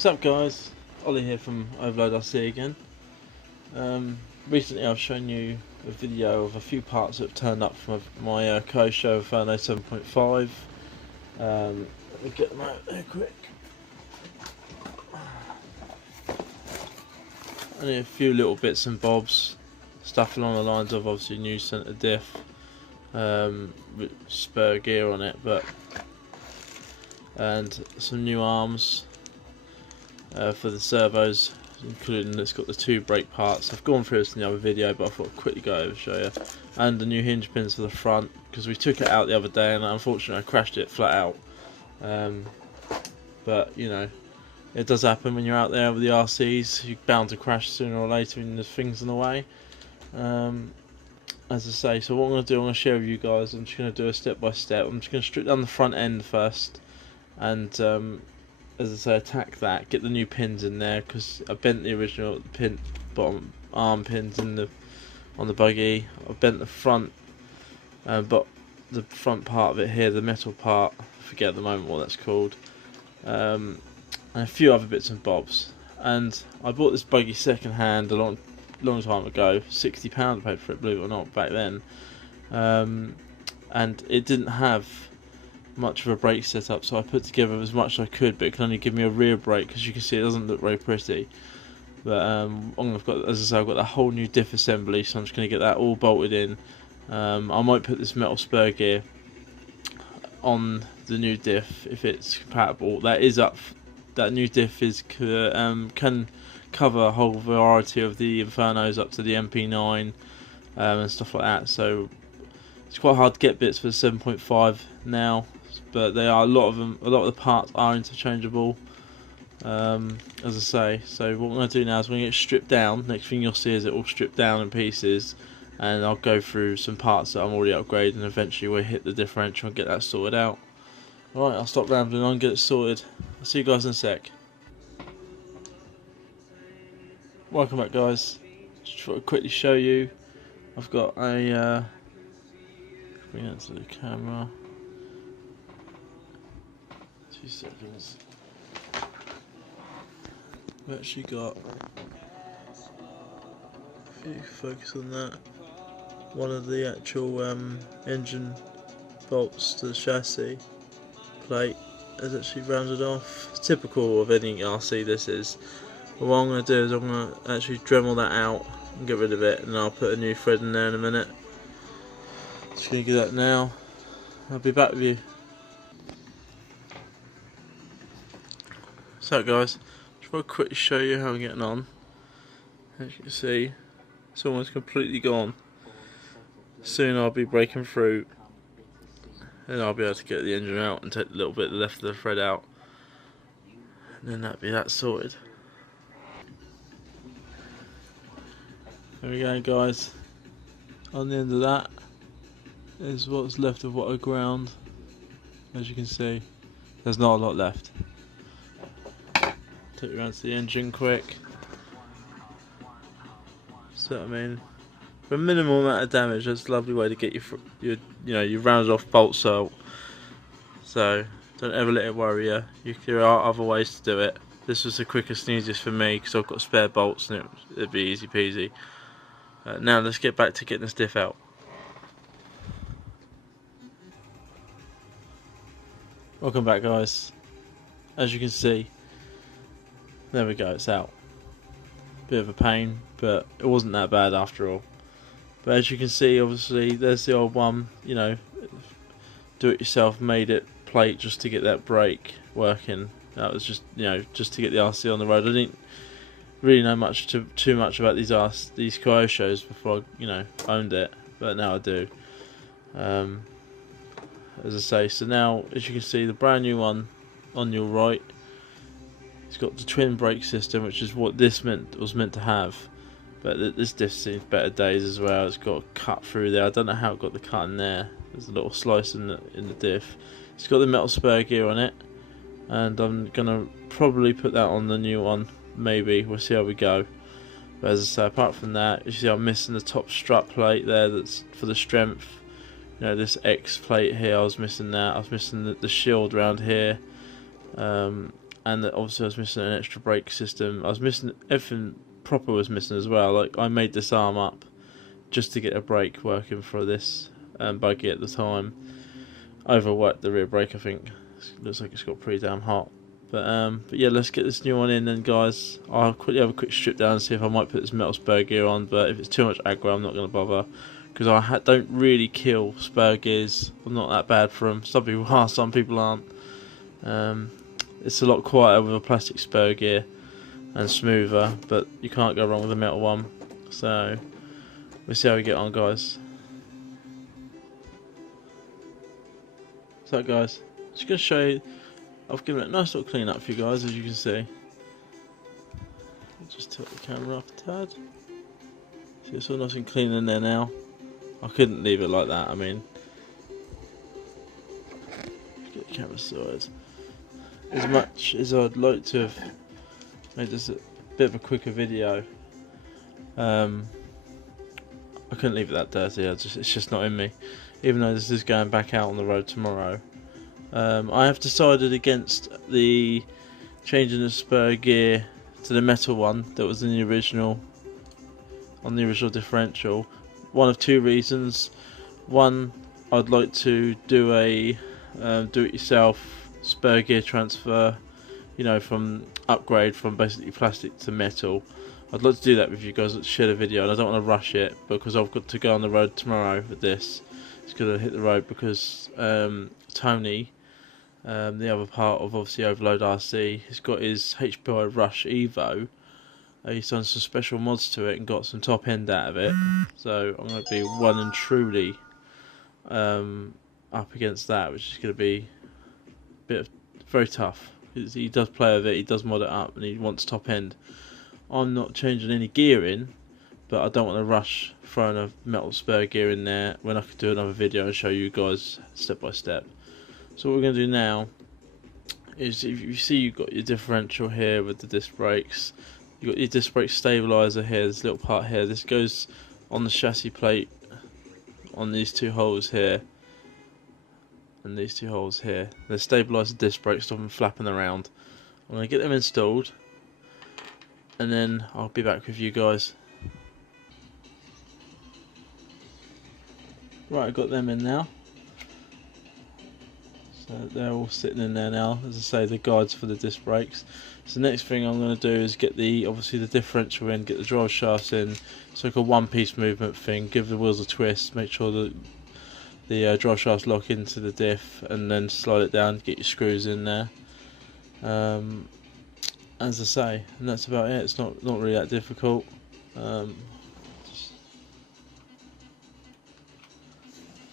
What's up guys, Ollie here from Overload RC again. Recently I've shown you a video of a few parts that have turned up from my kyosho Inferno 7.5. Let me get them out there quick. Only a few little bits and bobs, stuff along the lines of obviously new centre diff, with spur gear on it, and some new arms for the servos, including it's got the two brake parts. I've gone through this in the other video, but I thought I'd quickly go over and show you. And the new hinge pins for the front, because we took it out the other day and unfortunately I crashed it flat out. But you know, it does happen when you're out there with the RCs. You're bound to crash sooner or later when there's things in the way. As I say, so what I'm going to do, I'm going to share with you guys. I'm just going to do a step by step. I'm just going to strip down the front end first, and as I say, attack that, get the new pins in there, because I bent the original bottom arm pins on the buggy. I bent the front, but the front part of it here, the metal part, I forget at the moment what that's called, and a few other bits and bobs. And I bought this buggy second hand a long time ago, £60 I paid for it, believe it or not, back then, and it didn't have much of a brake setup, so I put together as much as I could, but it can only give me a rear brake, because you can see it doesn't look very pretty. But I've got, as I say, I've got a whole new diff assembly, so I'm just going to get that all bolted in. I might put this metal spur gear on the new diff if it's compatible. That new diff can cover a whole variety of the Infernos up to the MP9 and stuff like that. So it's quite hard to get bits for the 7.5 now, but they are a lot of the parts are interchangeable. As I say, so what I'm going to do now is we're going to get stripped down. Next thing you'll see is it all stripped down in pieces, and I'll go through some parts that I'm already upgrading, and eventually we'll hit the differential and get that sorted out. Alright, I'll stop rambling on and get it sorted. I'll see you guys in a sec. Welcome back guys. Just thought I'd quickly show you. I've got a bring it to the camera. 2 seconds. I've actually got, if you focus on that, one of the actual engine bolts to the chassis plate is actually rounded off. It's typical of any RC this is. But what I'm going to do is I'm going to actually Dremel that out and get rid of it, and I'll put a new thread in there in a minute. Just going to do that now. I'll be back with you. So guys, just want to quickly show you how we're getting on. As you can see, it's almost completely gone. Soon I'll be breaking through, and I'll be able to get the engine out and take a little bit left of the thread out, and then that'll be that sorted. There we go guys, on the end of that is what's left of what I ground. As you can see, there's not a lot left. Take it around to the engine quick. So I mean, for a minimal amount of damage, that's a lovely way to get your rounded off bolt cell. So don't ever let it worry you. There are other ways to do it. This was the quickest and easiest for me because I've got spare bolts and it'd be easy peasy. Now let's get back to getting this diff out. Welcome back guys. As you can see, there we go, it's out. Bit of a pain, but it wasn't that bad after all. But as you can see, obviously there's the old one, you know, do it yourself made it plate just to get that brake working. That was just, you know, just to get the RC on the road. I didn't really know too much about these kyoshos before I, you know, owned it, but now I do. As I say, so now as you can see, the brand new one on your right, it's got the twin brake system, which is what this was meant to have, but this diff seen better days as well. It's got a cut through there. I don't know how it got the cut in there. There's a little slice in the diff. It's got the metal spur gear on it, and I'm gonna probably put that on the new one. Maybe we'll see how we go. But as I say, apart from that, you see I'm missing the top strut plate there. That's for the strength. You know, this X plate here, I was missing that. I was missing the shield around here. and that obviously I was missing an extra brake system. I was missing everything proper was missing as well. Like I made this arm up just to get a brake working for this buggy at the time. Overworked the rear brake, I think. Looks like it's got pretty damn hot. But yeah, let's get this new one in then, guys. I'll quickly have a quick strip down and see if I might put this metal spur gear on, but if it's too much aggro, I'm not going to bother, because I don't really kill spur gears. I'm not that bad for them. Some people are, some people aren't. It's a lot quieter with a plastic spur gear and smoother, but you can't go wrong with a metal one. So we'll see how we get on, guys. So guys, just going to show you, I've given it a nice little clean up for you guys, as you can see. I'll just tilt the camera up a tad. See, it's all nice and clean in there now. I couldn't leave it like that. I mean, get the camera side. As much as I'd like to have made this a bit of a quicker video, I couldn't leave it that dirty. It's just not in me. Even though this is going back out on the road tomorrow. I have decided against the changing the spur gear to the metal one that was in the original, on the original differential. One of two reasons. One, I'd like to do a do-it-yourself spur gear transfer, you know, from upgrade from basically plastic to metal. I'd like to do that with you guys, share the video, and I don't want to rush it because I've got to go on the road tomorrow with this. It's going to hit the road because Tony, the other part of obviously Overload RC, has got his HPI Rush Evo. He's done some special mods to it and got some top end out of it. So I'm going to be well and truly up against that, which is going to be a bit very tough. He does play with it, he does mod it up, and he wants top end. I'm not changing any gear in, but I don't want to rush throwing a metal spur gear in there when I could do another video and show you guys step by step. So what we're going to do now is, if you see you've got your differential here with the disc brakes, you've got your disc brake stabilizer here, this little part here, this goes on the chassis plate on these two holes here and these two holes here. They stabilise the disc brakes, stop them flapping around. I'm going to get them installed and then I'll be back with you guys. Right, I've got them in now. So they're all sitting in there now. As I say, the guides for the disc brakes. So the next thing I'm going to do is get obviously the differential in, get the drive shafts in. So like a one-piece movement thing. Give the wheels a twist, make sure that the drive shafts lock into the diff, and then slide it down. Get your screws in there. As I say, and that's about it. It's not really that difficult.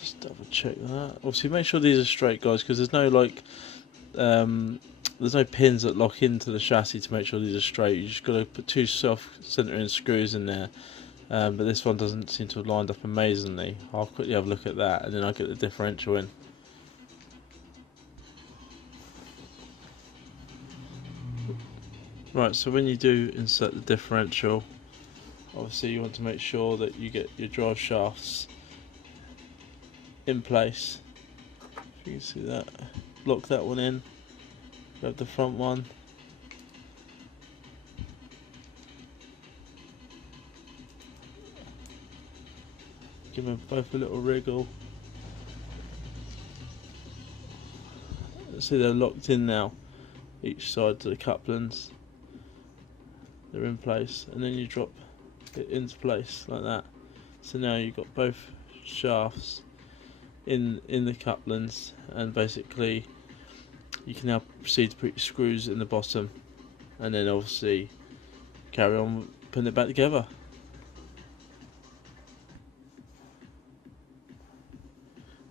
Just double check that. Obviously, make sure these are straight, guys, because there's no there's no pins that lock into the chassis to make sure these are straight. You just got to put two self-centering screws in there. But this one doesn't seem to have lined up amazingly. I'll quickly have a look at that, and then I'll get the differential in. Right, so when you do insert the differential, obviously you want to make sure that you get your drive shafts in place. If you can see that, lock that one in, grab the front one, give them both a little wriggle. See, they're locked in now, each side to the couplings. They're in place, and then you drop it into place like that. So now you've got both shafts in the couplings, and basically you can now proceed to put your screws in the bottom, and then obviously carry on putting it back together.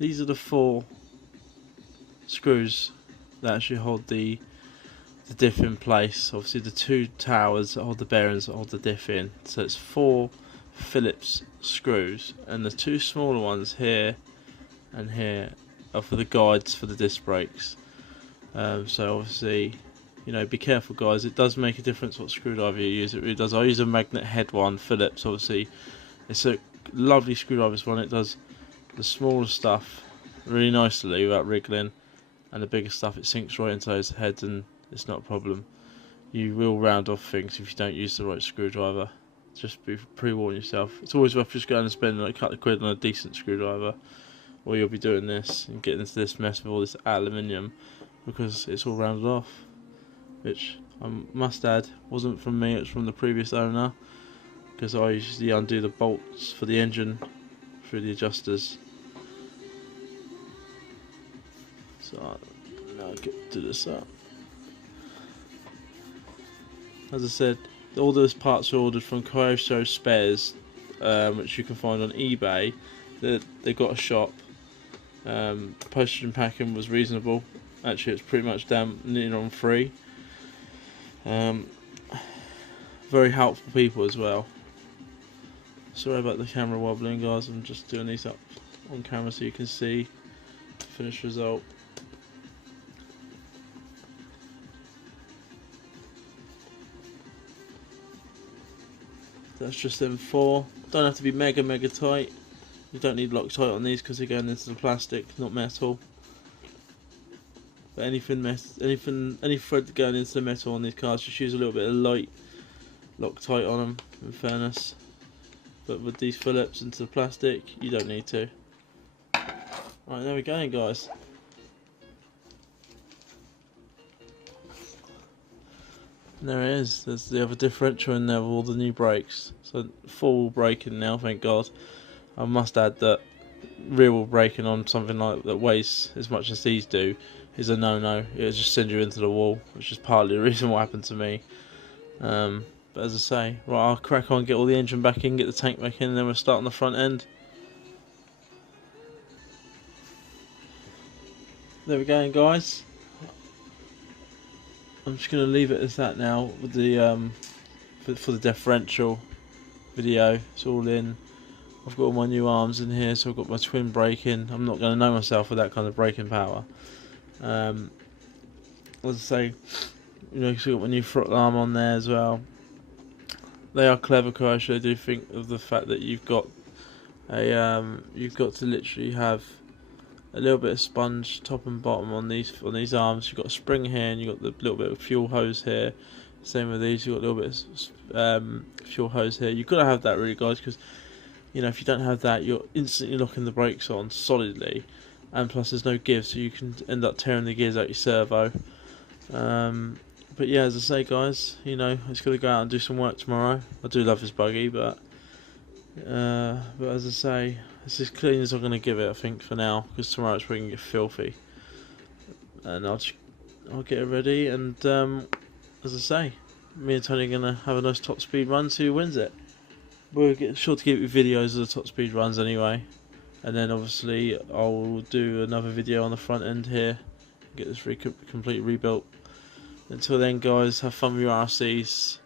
These are the 4 screws that actually hold the diff in place. Obviously the 2 towers that hold the bearings that hold the diff in. So it's 4 Phillips screws, and the 2 smaller ones here and here are for the guides for the disc brakes. So obviously, you know, be careful, guys. It does make a difference what screwdriver you use. It really does. I use a magnet head one, Phillips. Obviously, it's a lovely screwdriver. This one, it does the smaller stuff really nicely without wriggling, and the bigger stuff it sinks right into those heads and it's not a problem. You will round off things if you don't use the right screwdriver. Just be pre-warn yourself. It's always worth just going and spending like a couple of quid on a decent screwdriver, or you'll be doing this and getting into this mess with all this aluminium, because it's all rounded off, which I must add wasn't from me, it was from the previous owner, because I usually undo the bolts for the engine through the adjusters. So now I'll do this up. As I said, all those parts are ordered from Kyosho Spares, which you can find on eBay. They've got a shop. Postage and packing was reasonable. Actually, it's pretty much down near on free. Very helpful people as well. Sorry about the camera wobbling, guys. I'm just doing these up on camera so you can see the finished result. That's just them 4. Don't have to be mega tight. You don't need Loctite on these because they're going into the plastic, not metal. But any thread going into the metal on these cars, just use a little bit of light Loctite on them, in fairness. But with these Phillips into the plastic, you don't need to. Right, there we go, guys. And there it is. There's the other differential in there with all the new brakes. So full braking now, thank God. I must add that rear wheel braking on something like that weighs as much as these do is a no-no. It'll just send you into the wall, which is partly the reason what happened to me. But as I say, right, I'll crack on, get all the engine back in, get the tank back in, and then we'll start on the front end. There we go, guys. I'm just going to leave it as that now with the for the differential video. It's all in. I've got all my new arms in here, so I've got my twin braking. I'm not going to know myself with that kind of braking power. As I say, you know, you've got my new throttle arm on there as well. They are clever, kyosho. I do think of the fact that you've got a you've got to literally have a little bit of sponge top and bottom on these arms. You've got a spring here, and you've got the little bit of fuel hose here. Same with these. You've got a little bit of fuel hose here. You've got to have that, really, guys, because you know, if you don't have that, you're instantly locking the brakes on solidly, and plus there's no give, so you can end up tearing the gears out your servo. But yeah, as I say, guys, you know, it's got to go out and do some work tomorrow. I do love this buggy, but as I say, it's as clean as I'm going to give it, I think, for now, because tomorrow it's probably going to get filthy. And I'll get it ready, and as I say, me and Tony are going to have a nice top speed run, see who wins it. We'll get sure to give you videos of the top speed runs anyway, and then obviously I'll do another video on the front end here, get this complete rebuilt. Until then, guys, have fun with your RCs.